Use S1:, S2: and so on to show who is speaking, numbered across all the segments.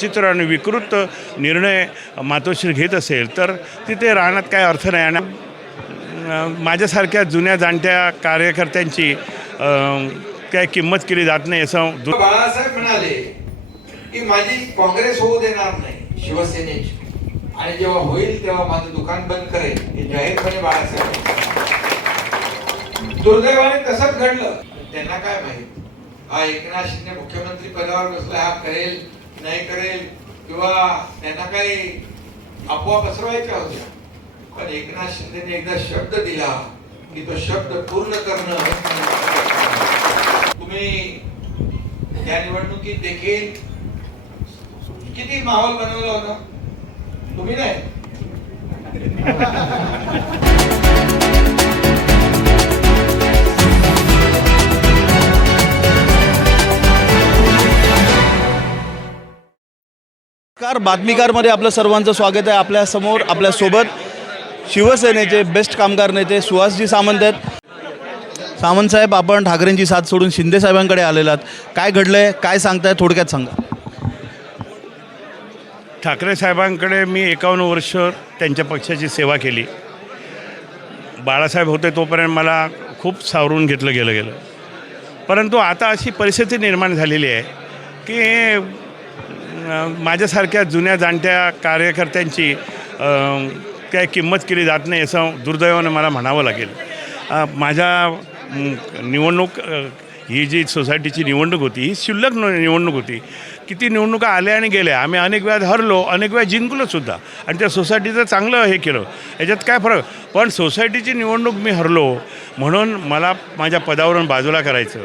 S1: चित्र आणि विकृत निर्णय मातोश्री घेत असेल तर तिथे राहण्यात काय अर्थ नाही. आणि माझ्यासारख्या जुन्या जाणत्या कार्यकर्त्यांची काय किंमत केली जात नाही असं
S2: बाळासाहेब म्हणाले की माझी काँग्रेस होऊ देणार नाही शिवसेनेची. आणि जेव्हा होईल तेव्हा माझं दुकान बंद करेल हे जाहीरपणे बाळासाहेब दुर्दैवाने तसंच घडलं. त्यांना काय माहीत? हा एकनाथ शिंदे मुख्यमंत्री पदावर बसला हा करेल नाही करेल किंवा त्यांना काही अफवा पसरवायच्या होत्या. पण एकनाथ शिंदेने एकदा शब्द दिला की तो शब्द पूर्ण करणं तुम्ही त्या निवडणुकीत देखील किती माहोल बनवला होता? तुम्ही नाही?
S3: कार बातमीकारमध्ये आपलं सर्वांचं स्वागत आहे आपल्यासमोर आपल्यासोबत शिवसेनेचे बेस्ट कामगार नेते सुहासजी सामंत आहेत. सामंत साहेब आपण ठाकरेंची साथ सोडून शिंदे साहेबांकडे आलेलात काय घडलंय? काय सांगताय? थोडक्यात सांगा.
S1: ठाकरे साहेबांकडे मी एकावन्न वर्ष त्यांच्या पक्षाची सेवा केली. बाळासाहेब होते तोपर्यंत मला खूप सावरून घेतलं गेलं गेलं. परंतु आता अशी परिस्थिती निर्माण झालेली आहे की माझ्यासारख्या जुन्या जाणत्या कार्यकर्त्यांची काय किंमत केली जात नाही असं दुर्दैवानं मला म्हणावं लागेल. माझ्या निवडणूक ही जी सोसायटीची निवडणूक होती ही शिल्लक न- निवडणूक होती. किती निवडणुका आल्या आणि गेल्या आम्ही अनेक वेळा हरलो अनेक वेळा जिंकलोसुद्धा आणि त्या सोसायटीचं चांगलं हे केलं. याच्यात काय फरक? पण सोसायटीची निवडणूक मी हरलो म्हणून मला माझ्या पदावरून बाजूला करायचं.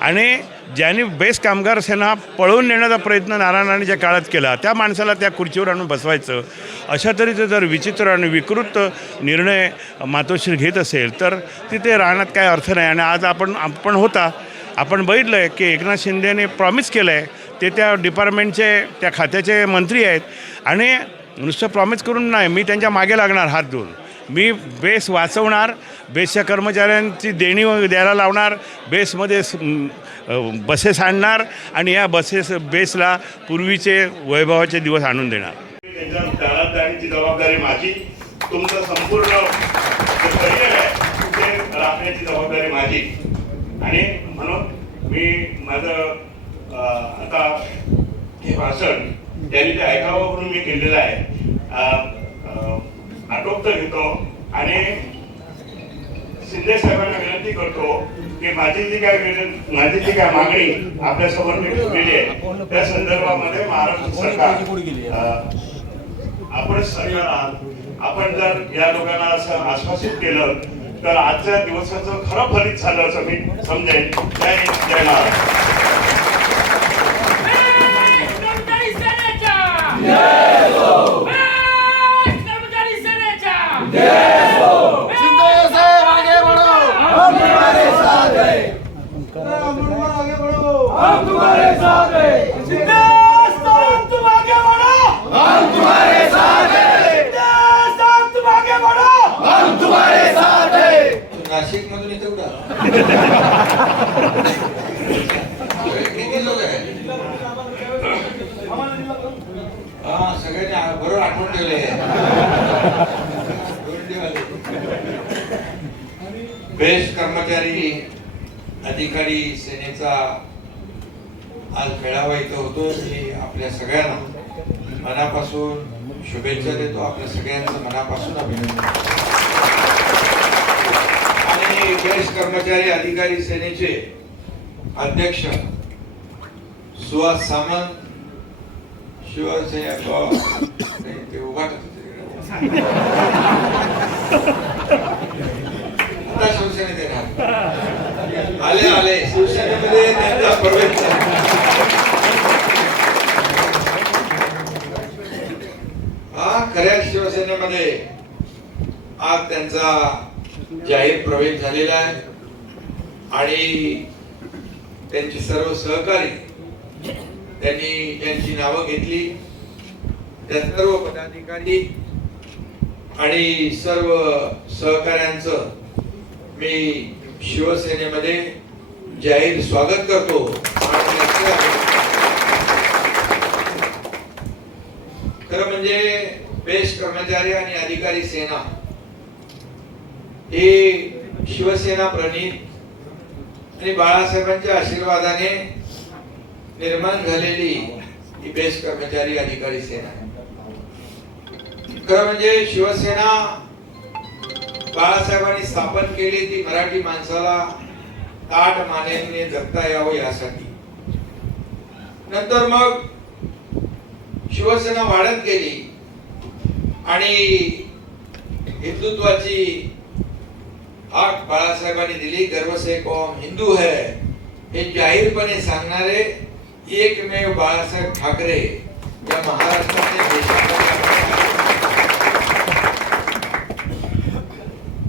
S1: आणि ज्यांनी बेस्ट कामगार सेना पळवून नेण्याचा प्रयत्न नारायणाच्या काळात केला त्या माणसाला त्या खुर्चीवर आणून बसवायचं. अशा तऱ्हेचं जर विचित्र आणि विकृत निर्णय मातोश्री घेत असेल तर तिथे राहण्यात काय अर्थ नाही. आणि आज आपण आपण होता आपण बघितलं आहे की एकनाथ शिंदेने प्रॉमिस केलं आहे ते त्या डिपार्टमेंटचे त्या खात्याचे मंत्री आहेत. आणि नुसतं प्रॉमिस करून नाही मी त्यांच्या मागे लागणार हात धुवून. मी बेस वाचवणार बेसच्या कर्मचाऱ्यांची देणी द्यायला लावणार बेसमध्ये बसेस आणणार आणि या बसेस बेसला पूर्वीचे वैभवाचे दिवस आणून देणार. त्यांच्या जबाबदारी माझी. तुमचं संपूर्ण ते राखण्याची जबाबदारी माझी. आणि म्हणून मी माझं आता हे भाषण त्यांनी ते ऐकावं म्हणून मी केलेलं आहे. आटोपत घेतो आणि शिंदे साहेबांना विनंती करतो की माझी जी काय विनंती माझी जी काय मागणी आपल्यासमोर मी ठेवलेली आहे त्या संदर्भामध्ये महाराष्ट्र सरकार आपण सरकार आहात. आपण जर या लोकांना असं आश्वासित केलं तर आजच्या दिवसाचं खरं फलित झालं असं मी समजेन. जय जय महाराष्ट्र
S4: कर्मचारी सेनेच्या कर्मचारी सेनेच्या
S5: शिंदे साहेब आगे बढ़ो हम तुम्हारे साथ हैं हम आगे बढ़ो हम तुम्हारे साथ हैं शिंदे साहब तुम आगे बढ़ो हम तुम्हारे साथ हैं शिंदे साहब तुम आगे बढ़ो हम तुम्हारे साथ हैं
S2: नाशिक मधून येतो का किती लोक आहे हा सगळ्यांनी बरोबर आठवण ठेवले बेस्ट कर्मचारी अधिकारी सेनेचा आज मेळावा इथं होतो मी आपल्या सगळ्यांना मनापासून शुभेच्छा देतो. आपल्या सगळ्यांचं मनापासून अभिनंदन. आणि ज्येष्ठ कर्मचारी अधिकारी सेनेचे अध्यक्ष सुहास सामंत शिवसेना ते उभा आता शिवसेनेत येणार. आले आले. शिवसेनेमध्ये त्यांचा प्रवेश झाला. हा खऱ्या शिवसेनेमध्ये आज त्यांचा जाहीर प्रवेश झालेला आहे. आणि त्यांची सर्व सहकारी त्यांनी त्यांची नावं घेतली त्या सर्व पदाधिकारी आणि सर्व सहकाऱ्यांचं मी शिवसेनेमध्ये जाहीर स्वागत करतो. आणि त्यांचं बेस्ट कर्मचारी आणि अधिकारी सेना. हे शिवसेना प्रणित आणि बाळासाहेबांच्या आशीर्वादाने निर्माण झालेली ही बेस्ट कर्मचारी अधिकारी सेना. आहे खरं म्हणजे शिवसेना बाळासाहेबांनी स्थापन केली ती मराठी माणसाला ताट मानेने जगता यावं यासाठी. नंतर मग शिवसेना वाढत गेली. आणि हिंदुत्वाची हाक बाळासाहेबांनी दिली गर्व से कौम हिंदू है हे जाहीरपणे सांगणारे एकमेव बाळासाहेब ठाकरे या महाराष्ट्रातले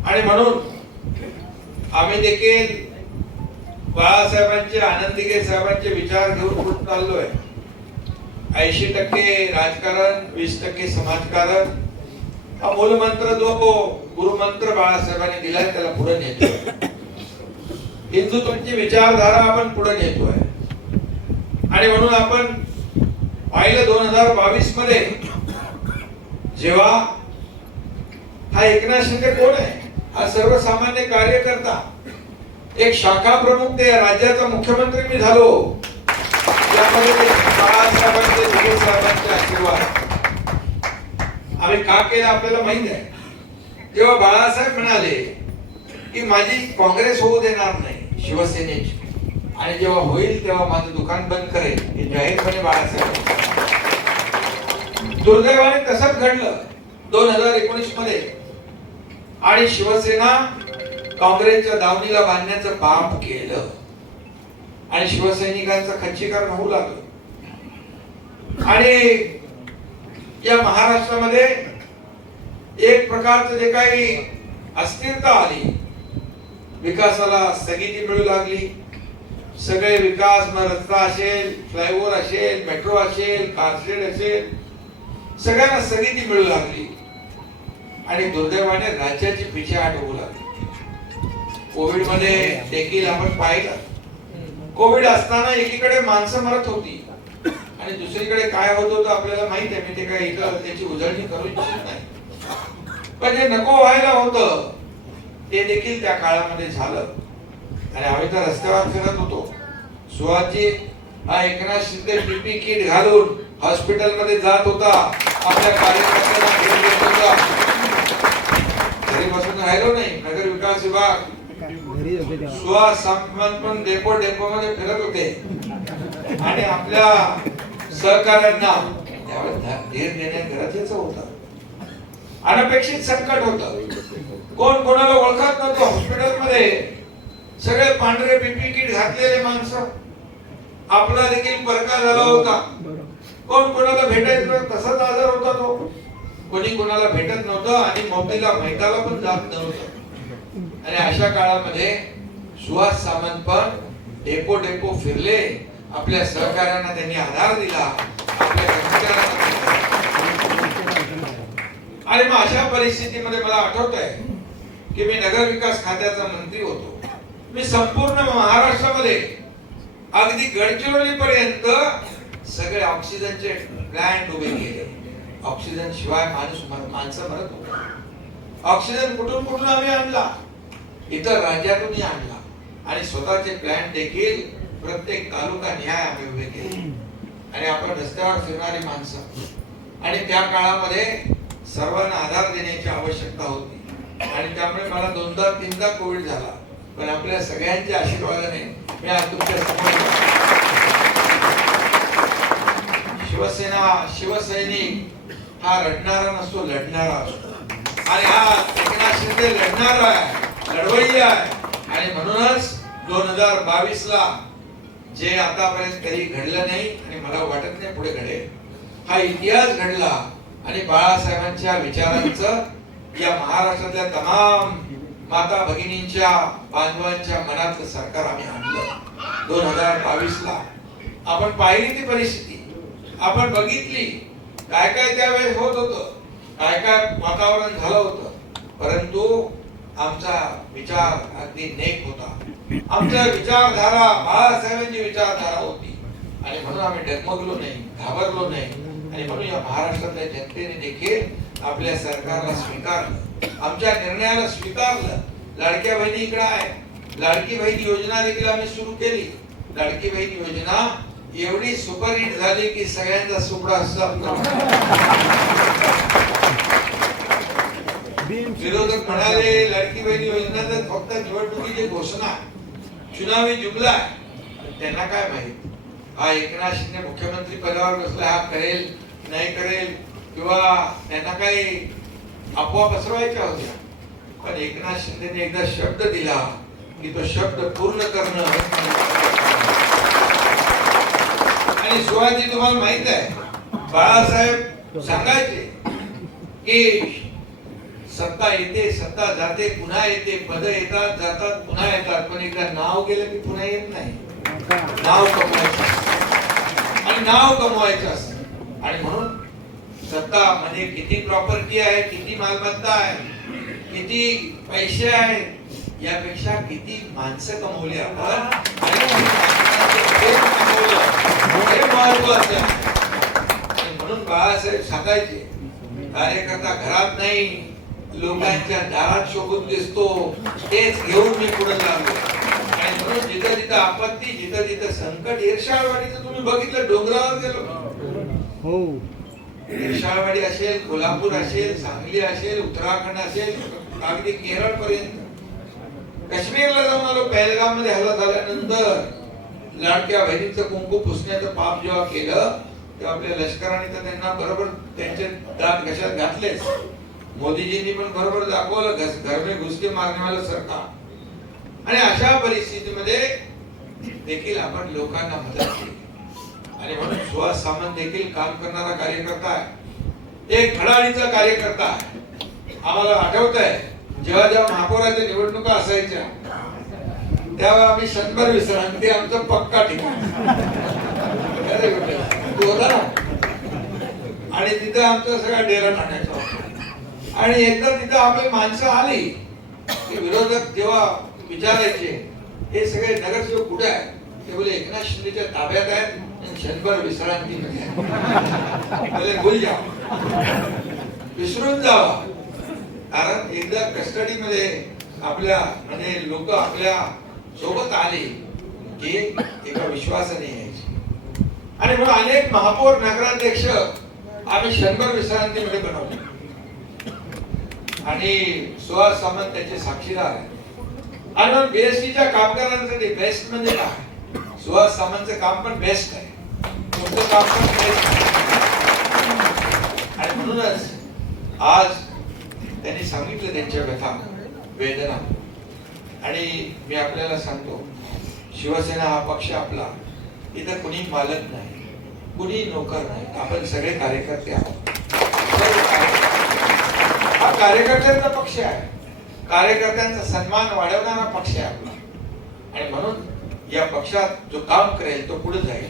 S2: आणि म्हणून आम्ही देखील बाळासाहेबांचे आनंदिगे साहेबांचे विचार घेऊन चाललोय. ऐंशी टक्के राजकारण वीस टक्के समाजकारण. हा मूलमंत्र जो गुरुमंत्र बाळासाहेबांनी दिलाय त्याला पुढे नेतो. हिंदुत्वाची विचारधारा आपण पुढे नेतोय. आणि म्हणून आपण पाहिलं दोन हजार बावीसमध्ये जेव्हा हा एकनाथ शिंदे कोण आहे? हा सर्वसामान्य कार्यकर्ता. एक शाखा प्रमुख ते राज्याचा मुख्यमंत्री मी झालो. त्यामध्ये बाळासाहेबांचे दिलीप साहेबांचे आशीर्वाद आम्ही का केलं आपल्याला माहीत आहे तेव्हा बाळासाहेब म्हणाले की माझी काँग्रेस होऊ देणार नाही शिवसेनेची आणि जेव्हा होईल तेव्हा माझं दुकान बंद करेल हे जाहीरपणे बाळासाहेब दुर्दैवाने तसंच घडलं. दोन हजार एकोणीसमध्ये आणि शिवसेना काँग्रेसच्या दावणीला बांधण्याचं पाप केलं. आणि शिवसैनिकांचं खच्चीकरण होऊ लागलं. आणि या महाराष्ट्रामध्ये एक प्रकारचं जे काही अस्थिरता आली विकासाला स्थगिती मिळू लागली. सगळे विकास मग रस्ता असेल फ्लायओव्हर असेल मेट्रो असेल कारशेड असेल सगळ्यांना स्थगिती मिळू लागली. आणि दुर्दैवाने राज्याची पिछेहाट होऊ लागली. कोविडमध्ये देखील आपण पाहिलं. कोविड असताना एकीकडे माणसं मरत होती. आणि दुसरीकडे काय होत होतं आपल्याला माहीत आहे मी ते काय इथं त्याची उजळणी करू इच्छित नाही. पण जे नको व्हायला होतं ते देखील त्या काळामध्ये झालं. आणि आम्ही तर रस्त्यावर फिरत होतो. सुहासजी हा एकनाथ शिंदे पीपी किट घालून हॉस्पिटलमध्ये जात होता. आपल्या कार्यकर्त्यांना भेट देत होता. घरी बसून राहिलो नाही. नगर विकास विभाग सुहास सामंत पण डेपो डेपो मध्ये फिरत होते. आणि आपल्या सहकाऱ्यांना धीर देणे गरजेचं होत. अनपेक्षित संकट होत. कोण कोणाला ओळखत नव्हतं हॉस्पिटलमध्ये सगळे पांढरे पीपी किट घातलेले माणसं. आपला देखील बरका झाला होता. कोण कोणाला भेटायचं नव्हतं, तसाच आजार होता तो. कोणी कोणाला भेटत नव्हतं आणि मम्मीला भेटायला पण जात नव्हतं. आणि अशा काळामध्ये सुहास सामंत पण डेपो डेपो फिरले. आपल्या सहकार्यांना त्यांनी आधार दिला. आणि मग अशा परिस्थितीमध्ये मला आठवत आहे की मी नगर विकास खात्याचा मंत्री होतो. मी संपूर्ण महाराष्ट्रामध्ये अगदी गडचिरोली पर्यंत सगळे ऑक्सिजनचे प्लॅन्ट उभे केले. ऑक्सिजन शिवाय माणूस माणसं मरत होता. ऑक्सिजन कुठून कुठून आम्ही आणला? इतर राज्यातूनही आणला. आणि स्वतःचे प्लॅन देखील प्रत्येक तालुका निहाय आम्ही उभे केले. आणि आपण रस्त्यावर फिरणारी माणसं. आणि त्या काळामध्ये सर्वांना आधार देण्याची आवश्यकता होती. आणि त्यामुळे मला दोनदा तीनदा कोविड झाला. पण आपल्या सगळ्यांच्या आशीर्वादाने मी आज तुमच्यासमोर शिवसेना शिवसैनिक हा रडणारा नसतो लढणारा. असतो आणि हा एकनाथ शिंदे लढणारा आहे. लढवई आहे. आणि म्हणूनच दोन हजार बावीस ला जे आतापर्यंत कधी घडलं नाही आणि मला वाटत नाही पुढे घडेल हा इतिहास घडला आणि बाळासाहेबांच्या विचारांचं या महाराष्ट्रातल्या तमाम माता भगिनींच्या बांधवांच्या मनातलं सरकार आम्ही आणलं. दोन हजार बावीस ला आपण पाहिली ती परिस्थिती. आपण बघितली काय काय त्यावेळेस होत होतं काय काय वातावरण झालं होतं. परंतु आमचा विचार अगदी नेक होता. आमच्या विचारधारा बाळासाहेबांची विचारधारा होती. आणि म्हणून आम्ही डगमगलो नाही घाबरलो नाही. आणि म्हणून या महाराष्ट्रातल्या जनतेने देखील आपल्या सरकारला स्वीकारलं. आमच्या निर्णयाला स्वीकारलं. लाडक्या बहिणी इकडे आहे. लाडकी बहीण योजना देखील आम्ही सुरू केली. लाडकी बहीण योजना एवढी सुपरहिट झाली की सगळ्यांचा सुपडा संपला विरोधक म्हणाले लाडकी बहीण योजना तर फक्त निवडणुकीची घोषणा चुनावी जुमला आहे. त्यांना काय माहीत? हा एकनाथ शिंदे मुख्यमंत्री पदावर बसला हा करेल नाही करेल किंवा त्यांना काही अफवा पसरवायच्या होत्या. पण एकनाथ शिंदेने एकदा शब्द दिला की तो शब्द पूर्ण करणं आणि सुरुवाती तुम्हाला माहीत आहे बाळासाहेब सांगायचे की सत्ता येते सत्ता जाते पुन्हा येते पद येतात जातात पुन्हा येतात. पण एकदा नाव गेलं की पुन्हा येत नाही. नाव कमवायचं आणि नाव कमवायचं असत. आणि म्हणून सत्ता म्हणजे किती प्रॉपर्टी आहे किती मालमत्ता आहे किती पैसे आहेत यापेक्षा किती माणसं कमवली आपण. महत्वाचं म्हणून बाळासाहेब सांगायचे कार्यकर्ता घरात नाही लोकांच्या दारात शोभून दिसतो तेच घेऊन मी पुढे लागलो. आणि म्हणून जिथं जिथं आपत्ती जिथं जिथं संकट इर्षाळवाडीचं तुम्ही बघितलं डोंगरावर गेलो. इर्षाळवाडी असेल कोल्हापूर असेल सांगली असेल उत्तराखंड असेल अगदी केरळ पर्यंत काश्मीरला जाऊन आलो पहलगाममध्ये हल्ला झाल्यानंतर लाडक्या बहिणीचं कुंकू पुसण्याचं पाप जेव्हा केलं तेव्हा आपल्या लष्कराने तर त्यांना बरोबर त्यांचे दात घशात घातलेच. मोदीजींनी पण बरोबर दाखवलं घस घर में घुसके मारने वाला सरकार. आणि अशा परिस्थितीमध्ये देखील आपण लोकांना मदत केली. आणि म्हणून सुहास सामंत देखील काम करणारा कार्यकर्ता आहे. एक घडाळीचा कार्यकर्ता आहे. आम्हाला आठवत आहे जेव्हा जेव्हा महापौराच्या निवडणुका असायच्या तेव्हा आम्ही शंभर विसरांती आमचं पक्का ठिकाण. आणि तिथं आमचा सगळा डेरा टाकायचा. आणि एकदा तिथं आपली माणसं आली की विरोधक जेव्हा विचारायचे हे सगळे नगरसेवक कुठे आहेत? ते बोले एकनाथ शिंदेच्या ताब्यात आहेत आणि विश्रांती मध्ये भूल जा विसरून जावा. कारण एकदा कस्टडी मध्ये आपल्या म्हणजे लोक आपल्यासोबत आले की एका विश्वासाने यायचे. आणि मग अनेक महापौर नगराध्यक्ष आम्ही शंभर विश्रांतीमध्ये बनवले. आणि सुहास सामंत त्याचे साक्षीदार आहे आणि मग बीएसटीच्या कामगारांसाठी बेस्ट म्हणजे काय? सुहास सामंतचं काम पण बेस्ट आहे. तुमचं काम पण बेस्ट आहे. आणि म्हणूनच आज त्यांनी सांगितलं त्यांच्या व्यथा वेदना. आणि मी आपल्याला सांगतो शिवसेना हा पक्ष आपला इथं कुणी मालक नाही कुणी नोकर नाही. आपण सगळे कार्यकर्ते आहोत. कार्यकर्त्यांचा पक्ष आहे. कार्यकर्त्यांचा सन्मान वाढवणारा पक्ष आहे आपला. आणि म्हणून या पक्षात जो काम करेल तो पुढे जाईल.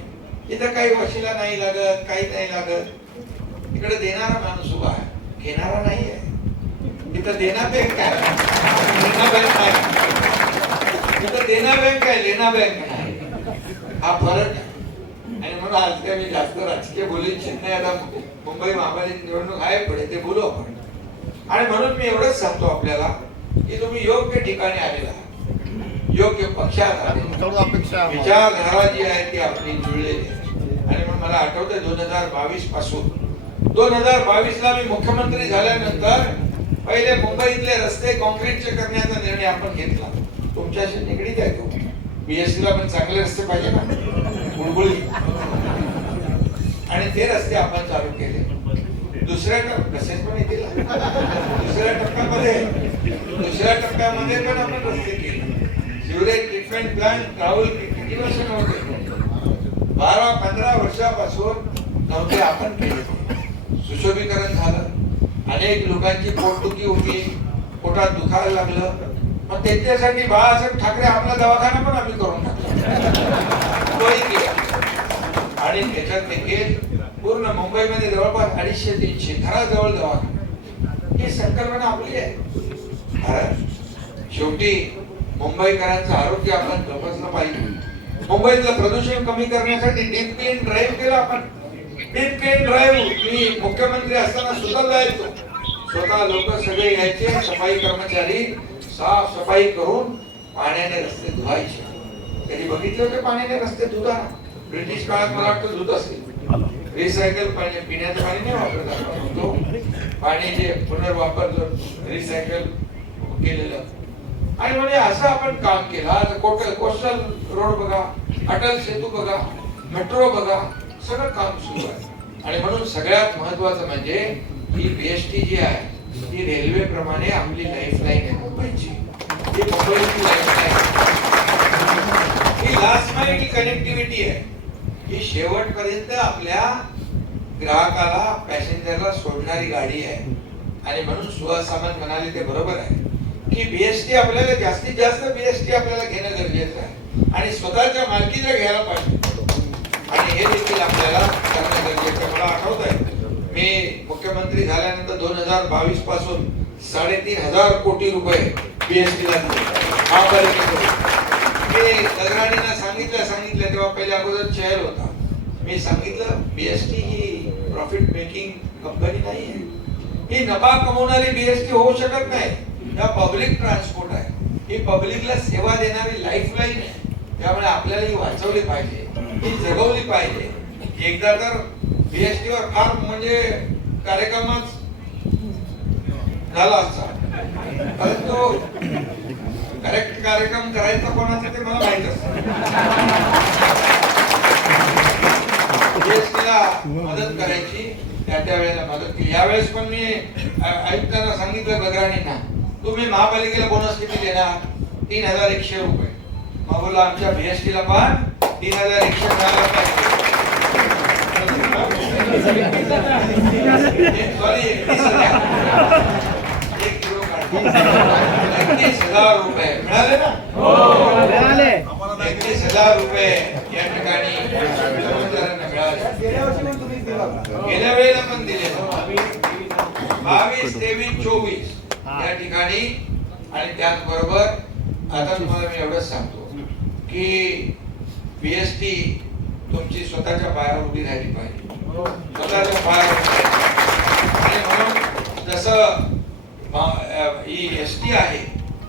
S2: इथं काही वशिला नाही लागत काही नाही लागत. इकडे देणारा माणूस उभा आहे. घेणारा नाही आहे. इथं देना बँक आहे. लेना बँक नाही. इथं देना बँक आहे लेना बँक नाही. हा फरक आहे. आणि म्हणून आज काय मी जास्त राजकीय बोलू इच्छित नाही. आता मुंबई महापालिका निवडणूक आहे पुढे ते बोलू आपण. आणि म्हणून मी एवढंच सांगतो आपल्याला की तुम्ही योग्य ठिकाणी आलेला आहात. योग्य पक्षात विचारधारा जी आहे ती आपली जुळलेली आहे. आणि मग मला आठवतंय दोन हजार बावीसपासून. दोन हजार बावीस ला मी मुख्यमंत्री झाल्यानंतर पहिले मुंबईतले रस्ते कॉन्क्रीटचे करण्याचा निर्णय आपण घेतला. तुमच्याशी निगडीत आहे तो. बीएससी ला पण चांगले रस्ते पाहिजे ना. गुळगुळी आणि ते रस्ते आपण चालू केले. दुसऱ्या टप्प्यात तसेच पण येतील दुसऱ्या टप्प्यामध्ये दुसऱ्या टप्प्यामध्ये पण आपण रस्ते केले. सिवरेज ट्रीटमेंट प्लांट राहुल किती वर्ष नव्हते? बारा पंधरा वर्षापासून नव्हते आपण केले. सुशोभीकरण झालं. अनेक लोकांची पोटदुखी होती. पोटात दुखायला लागलं. मग त्यांच्यासाठी बाळासाहेब ठाकरे आपला दवाखाना पण आम्ही करून टाकला. आणि त्याच्यात देखील मुंबईमध्ये जवळपास अडीचशे तीनशे घराजवळ दवाखाना. ही संकल्पना आपली आहे. कारण शेवटी मुंबईकरांचं आरोग्य आपण जोपासलं पाहिजे. मुंबईतलं प्रदूषण कमी करण्यासाठी डीप क्लीन ड्राईव्ह केला आपण. डीप क्लीन ड्राईव्ह मी मुख्यमंत्री असताना सुद्धा जायचो. स्वतः लोक सगळे यायचे सफाई कर्मचारी साफ सफाई करून पाण्याने रस्ते धुवायचे. कधी बघितले होते पाण्याने रस्ते धुता ब्रिटिश काळात मला वाटतं धुत असेल. रिसायकल पाणी पिण्याचं पाणी नाही वापरत आपण. तो पाणी जे पुनर्वापर रिसायकल केलेलं. आणि म्हणजे असं आपण काम केलं. आज कोट कोस्टल रोड बघा अटल सेतू बघा मेट्रो बघा सगळं काम सुरू आहे. आणि म्हणून सगळ्यात महत्वाचं म्हणजे ही बीएसटी जी आहे ही रेल्वे प्रमाणे आपली लाईफ लाईन आहे. मुंबईची. ही मुंबईची लाईफ ही लास्ट माइल कनेक्टिव्हिटी आहे. ही शेवटपर्यंत आपल्या ग्राहकाला पॅसेंजरला सोडणारी गाडी आहे. आणि म्हणून सुहास सामंत म्हणाले ते बरोबर आहे. की बीएसटी आपल्याला जास्तीत जास्त बीएसटी आपल्याला घेणं गरजेचं आहे. आणि स्वतःच्या मालकीचं घ्यायला पाहिजे. आणि हे देखील आपल्याला करणं गरजेचं आहे. मला आठवत आहे मी मुख्यमंत्री झाल्यानंतर दोन हजार बावीसपासून साडेतीन हजार कोटी रुपये बीएसटीला दिले. महापालिकेकडून मी तगराणींना सांगितलं सांगितलं तेव्हा पहिले अगोदर चेअर होता. मी सांगितलं बीएसटी ही प्रॉफिट मेकिंग कंपनी नाही आहे. ही नफा कमवणारी बीएसटी होऊ शकत नाही. या पब्लिक ट्रान्सपोर्ट आहे. ही पब्लिकला सेवा देणारी लाईफ लाईन आहे. त्यामुळे आपल्याला ही वाचवली पाहिजे. ही जगवली पाहिजे. एकदा तर बीएसटी वर फार म्हणजे कार्यक्रमच झाला असता. परंतु करेक्ट कार्यक्रम करायचा कोणाचा ते मला माहीत मदत करायची त्या त्या वेळेला मदत केली. यावेळेस पण मी आयुक्तांना सांगितलं गगराणींना तुम्ही महापालिकेला बोनस किती देणार? तीन हजार एकशे रुपये. मग बोललो आमच्या बीएसटीला पण तीन हजार एकशे मिळायला पाहिजे. सॉरी एकतीस हजार एक किलो काढ. एकतीस रुपये मिळाले ना एकतीस हजार रुपये या ठिकाणी गेल्या वेळेला पण दिले बावीस तेवीस चोवीस या ठिकाणी आणि त्याचबरोबर आता तुम्हाला मी एवढंच सांगतो की पी एस टी तुमची स्वतःच्या पायावर उभी राहिली पाहिजे स्वतःच्या पायावर आणि म्हणून जसं ही एस टी आहे.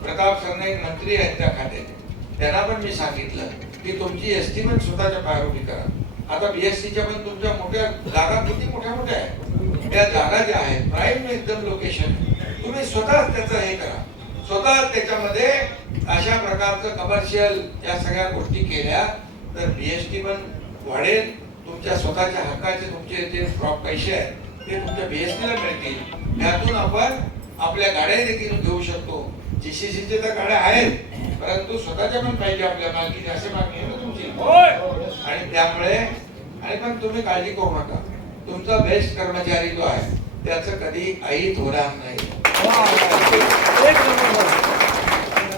S2: प्रताप सरनाईक मंत्री आहेत त्या खात्याचे त्यांना पण मी सांगितलं की तुमची एस टी पण स्वतःच्या पायावर उभी करा. आता बीएसटीच्या पण तुमच्या मोठ्या जागा किती मोठ्या मोठ्या आहेत? त्या जागा ज्या आहेत प्राईम एकदम लोकेशन तुम्ही स्वतःच त्याचं हे करा. स्वतः त्याच्यामध्ये अशा प्रकारचं कमर्शियल या सगळ्या गोष्टी केल्या तर बीएसटी पण वाढेल. तुमच्या स्वतःच्या हक्काचे तुमचे जे फ्रॉक पैसे आहेत ते तुमच्या बीएसटीला मिळतील. त्यातून आपण आपल्या गाड्या देखील घेऊ शकतो. जीसीसीच्या तर गाड्या आहेत परंतु स्वतःच्या पण पाहिजे आपल्या मालकीची अशी मागणी आहे ना तुमची. आणि त्यामुळे आणि पण तुम्ही काळजी करू नका. तुमचा बेस्ट कर्मचारी जो आहे त्याचं कधी ऐत होणार नाही.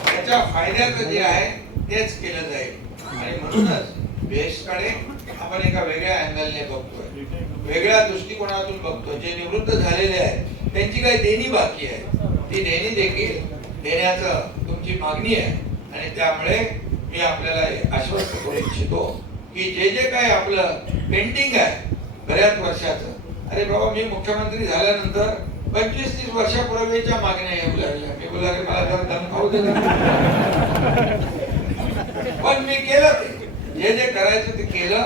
S2: त्याच्या फायद्याचं जे आहे तेच केलं जाईल. आणि म्हणूनच बेस्टकडे आपण एका वेगळ्या अँगलने बघतोय. वेगळ्या दृष्टिकोनातून बघतोय. जे निवृत्त झालेले आहेत त्यांची काही देणी बाकी आहे. ती देणी देखील देण्याचं तुमची मागणी आहे. आणि त्यामुळे मी आपल्याला आश्वस्त करू इच्छितो की जे जे काही आपलं पेंटिंग आहे बऱ्याच वर्षाचं. अरे बाबा मी मुख्यमंत्री झाल्यानंतर पंचवीस तीस वर्षापूर्वीच्या मागण्या येऊ लागल्या. मी बोला मला तर दम खाऊ दे पण मी केलं ते. जे जे करायचं ते केलं.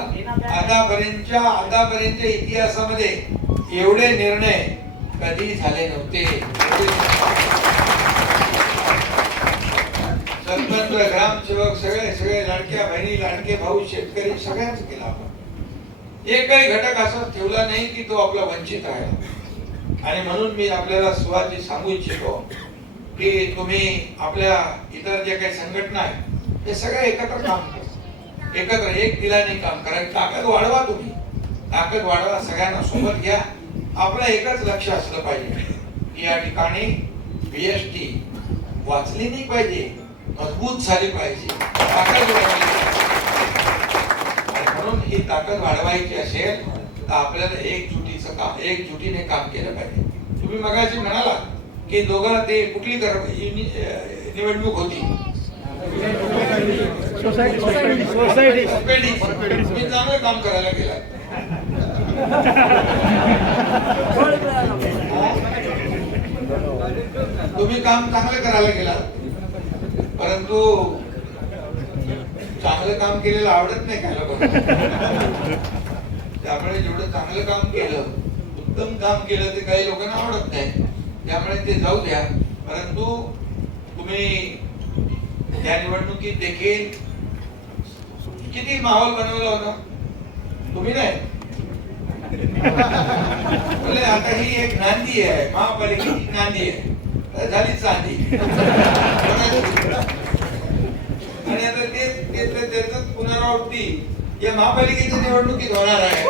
S2: आतापर्यंतच्या आतापर्यंतच्या इतिहासामध्ये एवढे निर्णय कधी झाले नव्हते. स्वतंत्र ग्रामसेवक सगळे सगळे लाडक्या बहिणी लाडके भाऊ शेतकरी सगळ्यांच केला आपण. एकही घटक असा ठेवला नाही की तो आपला वंचित आहे. आणि म्हणून मी आपल्याला सुरुवाती सांगू इच्छितो की तुम्ही आपल्या इतर जे काही संघटना आहेत ते सगळे एकत्र काम करा. एकत्र एक दिलाने काम करा. ताकद वाढवा तुम्ही. ताकद वाढवा सगळ्यांना सोबत घ्या. आपलं एकच लक्ष असलं पाहिजे. की या ठिकाणी बीएसटी वाचली नाही पाहिजे मजबूत झाली पाहिजे. ताकद वाढली म्हणून ही ताकद वाढवायची असेल तर आपल्याला एकजुटीचं काम एकजुटीने काम केलं पाहिजे. तुम्ही मगाशी म्हणाला की दोघं ते कुठली निवडणूक होती. चांगलं काम करायला गेला. तुम्ही काम चांगलं करायला गेलात. परंतु चांगलं काम केलेलं आवडत नाही काय त्यामुळे जेवढं चांगलं काम केलं उत्तम काम केलं ते काही लोकांना आवडत नाही. त्यामुळे ते जाऊ द्या. परंतु तुम्ही त्या निवडणुकीत देखील किती माहोल बनवला होता? तुम्ही नाही? आता ही एक नांदी आहे महापालिकेची नांदी आहे. झाली चांदी. आणि आता ते त्याचं पुनरावृत्ती या महापालिकेच्या निवडणुकीत होणार आहे.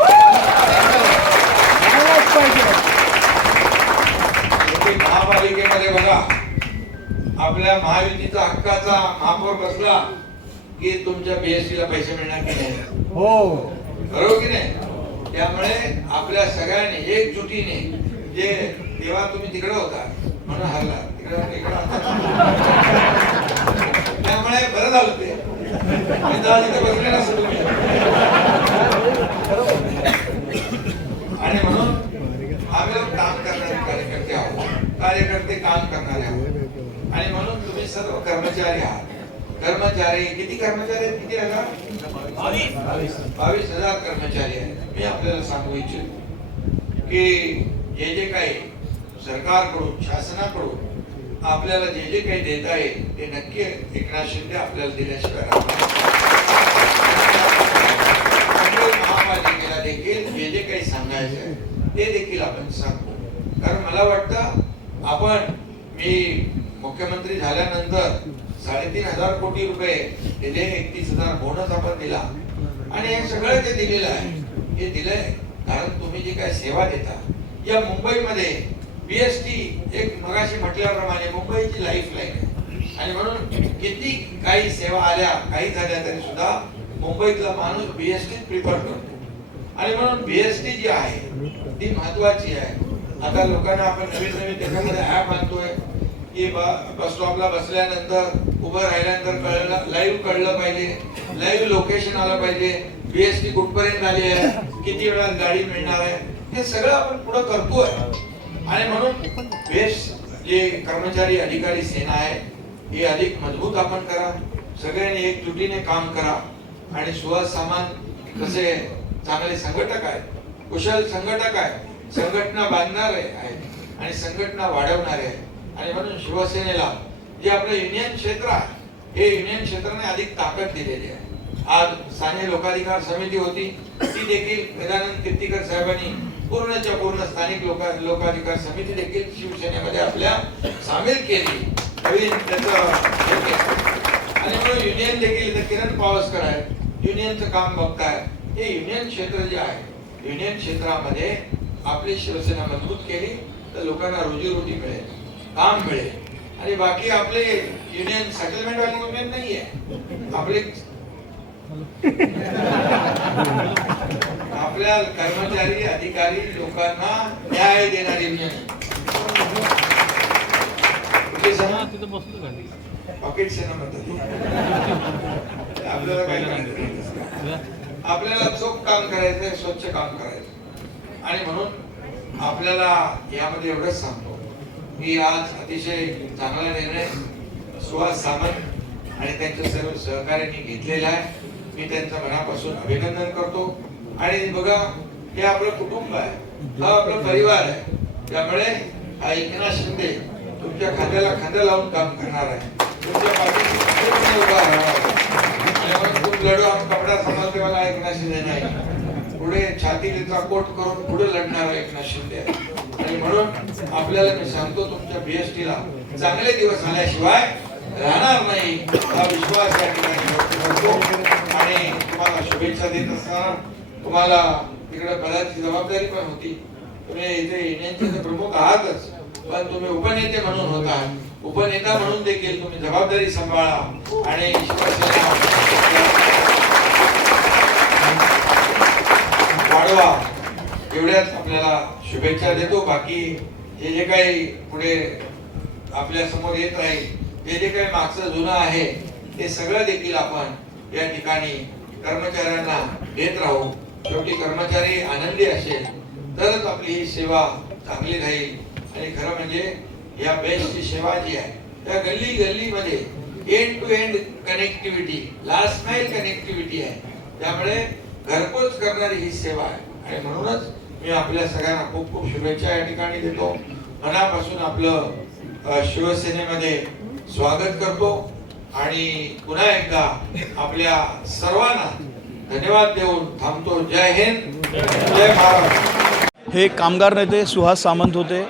S2: महापालिकेमध्ये बघा आपल्या महायुतीचा हक्काचा महापौर बसला की तुमच्या बीएससी ला पैसे मिळणार की नाही?
S5: हो.
S2: बरोबर की नाही? त्यामुळे आपल्या सगळ्यांनी एकजुटीने जे तेव्हा तुम्ही तिकडे होता म्हणून हरला. तिकडे तिकडे त्यामुळे बरं झालं ते. बसले नसतो. तुम्ही आणि म्हणून आम्ही लोक काम करणारे कार्यकर्ते आहोत. कार्यकर्ते काम करणारे आहोत. आणि म्हणून तुम्ही सर्व कर्मचारी आहात. कर्मचारी किती कर्मचारी आहेत? किती हजार? बावीस हजार कर्मचारी आहेत. मी आपल्याला सांगू इच्छितो की जे जे काही सरकारकडून शासनाकडून आपल्याला जे जे काही देत आहे ते नक्की एकनाथ शिंदे आपल्याला दिल्याशिवाय महापालिकेला देखील जे जे काही सांगायचं आहे ते देखील आपण सांगू. कारण मला वाटतं आपण मी मुख्यमंत्री झाल्यानंतर साडेतीन हजार कोटी रुपये दिले एकतीस हजार बोनस आपण दिला आणि हे सगळं ते दिलेलं आहे हे दिलंय. कारण तुम्ही जी काय सेवा देता या मुंबईमध्ये बीएसटी एक मगाशी म्हटल्याप्रमाणे मुंबईची लाईफ लाईन आहे. आणि म्हणून किती काही सेवा आल्या काही झाल्या तरी सुद्धा मुंबईतला माणूस बीएसटी प्रिफर करतो. आणि म्हणून बीएसटी जी आहे ती महत्वाची आहे. आता लोकांना आपण नवीन नवीन त्याच्यामध्ये ऍप आणतोय की बस स्टॉपला बसल्यानंतर उभं राहिल्यानंतर कळलं लाईव्ह कळलं पाहिजे लाईव्ह लोकेशन आलं पाहिजे. बीएसटी कुठपर्यंत आली आहे? किती वेळात गाडी मिळणार आहे? हे सगळं आपण पुढे करतोय. आणि म्हणून बेस्ट जे कर्मचारी अधिकारी सेना आहे हे अधिक मजबूत आपण करा. सगळ्यांनी एकजुटीने काम करा. आणि सुहास सामान कसे चांगले संघटक आहेत कुशल संघटक आहेत संघटना बांधणारे आहेत आणि संघटना वाढवणारे आहेत आणि म्हणून शिवसेनेला जे आपलं युनियन क्षेत्र आहे हे युनियन क्षेत्राने अधिक ताकद दिलेली आहे. आज स्थानिक लोकाधिकार समिती होती. ती देखील गजानन कीर्तीकर साहेबांनी पूर्णच्या पूर्ण स्थानिक लोक लोकाधिकार समिती देखील शिवसेनेमध्ये आपल्या सामील केली. नवीन त्याचं आणि म्हणून युनियन देखील किरण पावसकर आहेत. युनियनचं काम बघताय. हे युनियन क्षेत्र जे आहे युनियन क्षेत्रामध्ये आपली शिवसेना मजबूत केली तर लोकांना रोजीरोटी मिळेल काम मिळेल. आणि बाकी आपले युनियन सेटलमेंट वाले युनियन नाहीये. आपले आपल्या कर्मचारी अधिकारी लोकांना न्याय देणारी? पॉकेट सेना म्हणतात आपल्याला चोख काम करायचंय स्वच्छ काम करायचं आणि म्हणून आपल्याला यामध्ये एवढंच सांगतो. की आज अतिशय चांगला निर्णय सुहास सामंत आणि त्यांच्या सर्व सहकार्यांनी घेतलेला आहे. मी त्यांचं मनापासून अभिनंदन करतो. आणि बघा हे आपलं कुटुंब आहे. हा आपला परिवार आहे. त्यामुळे हा एकनाथ शिंदे तुमच्या खांद्याला खांदा लावून काम करणार आहे. तुमच्या पाठीशी उभा राहणार खूप लढू हम कपडा समजते मला एकनाथ शिंदे नाही. पुढे छातीचा कोट करून पुढे लढणार एकनाथ शिंदे. आणि म्हणून आपल्याला मी सांगतो तुमच्या बीएसटी ला चांगले दिवस आल्याशिवाय राहणार नाही. हा विश्वास या ठिकाणी व्यक्त करतो. आणि तुम्हाला शुभेच्छा देत असताना तुम्हाला तिकडे पदाची जबाबदारी पण होती. तुम्ही इथे येण्याचे प्रमुख आहातच पण तुम्ही उपनेते म्हणून होता. उपनेता म्हणून देखील तुम्ही जबाबदारी सांभाळा आणि वाढवा. एवढ्याच आपल्याला शुभेच्छा देतो. बाकी जे जे काही पुढे आपल्यासमोर येत राहील जे जे काही मागचं जुनं आहे ते सगळं देखील आपण या ठिकाणी कर्मचाऱ्यांना देत राहू. शेवटी कर्मचारी आनंदी असेल तरच आपली ही सेवा चांगली राहील. आणि खरं म्हणजे या बेस्टची सेवा जी आहे त्या गल्ली गल्लीमध्ये end to end connectivity last mile connectivity आहे. त्यामुळे घरपोच करणारी ही सेवा आहे. आणि म्हणूनच मी आपल्या सगळ्यांना खूप खूप शुभेच्छा या ठिकाणी देतो. मनापासून आपलं शिवसेनेमध्ये स्वागत करतो आणि पुन्हा एकदा आपल्या सर्वांना धन्यवाद देऊन थांबतो. जय हिंद. जय महाराष्ट्र
S3: हे कामगार नेते सुहास सामंत होते.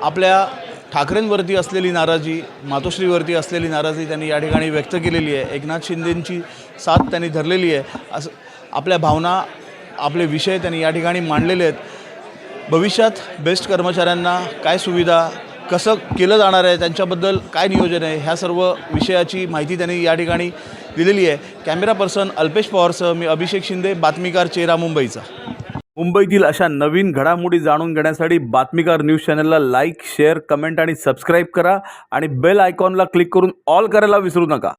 S3: आपल्या ठाकरेंवरती असलेली नाराजी मातोश्रीवरती असलेली नाराजी त्यांनी या ठिकाणी व्यक्त केलेली आहे. एकनाथ शिंदेंची साथ त्यांनी धरलेली आहे. असं आपल्या भावना आपले विषय त्यांनी या ठिकाणी मांडलेले आहेत. भविष्यात बेस्ट कर्मचाऱ्यांना काय सुविधा कसं केलं जाणार आहे त्यांच्याबद्दल काय नियोजन आहे ह्या सर्व विषयाची माहिती त्यांनी या ठिकाणी दिलेली आहे. कॅमेरा पर्सन अल्पेश पवारसह मी अभिषेक शिंदे बातमीकार चेहरा मुंबईचा. मुंबईतील अशा नवीन घडामोडी जाणून घेण्यासाठी बातमीकार न्यूज चॅनलला लाईक शेअर कमेंट आणि सबस्क्राईब करा आणि बेल आयकॉनला क्लिक करून ऑल करायला विसरू नका.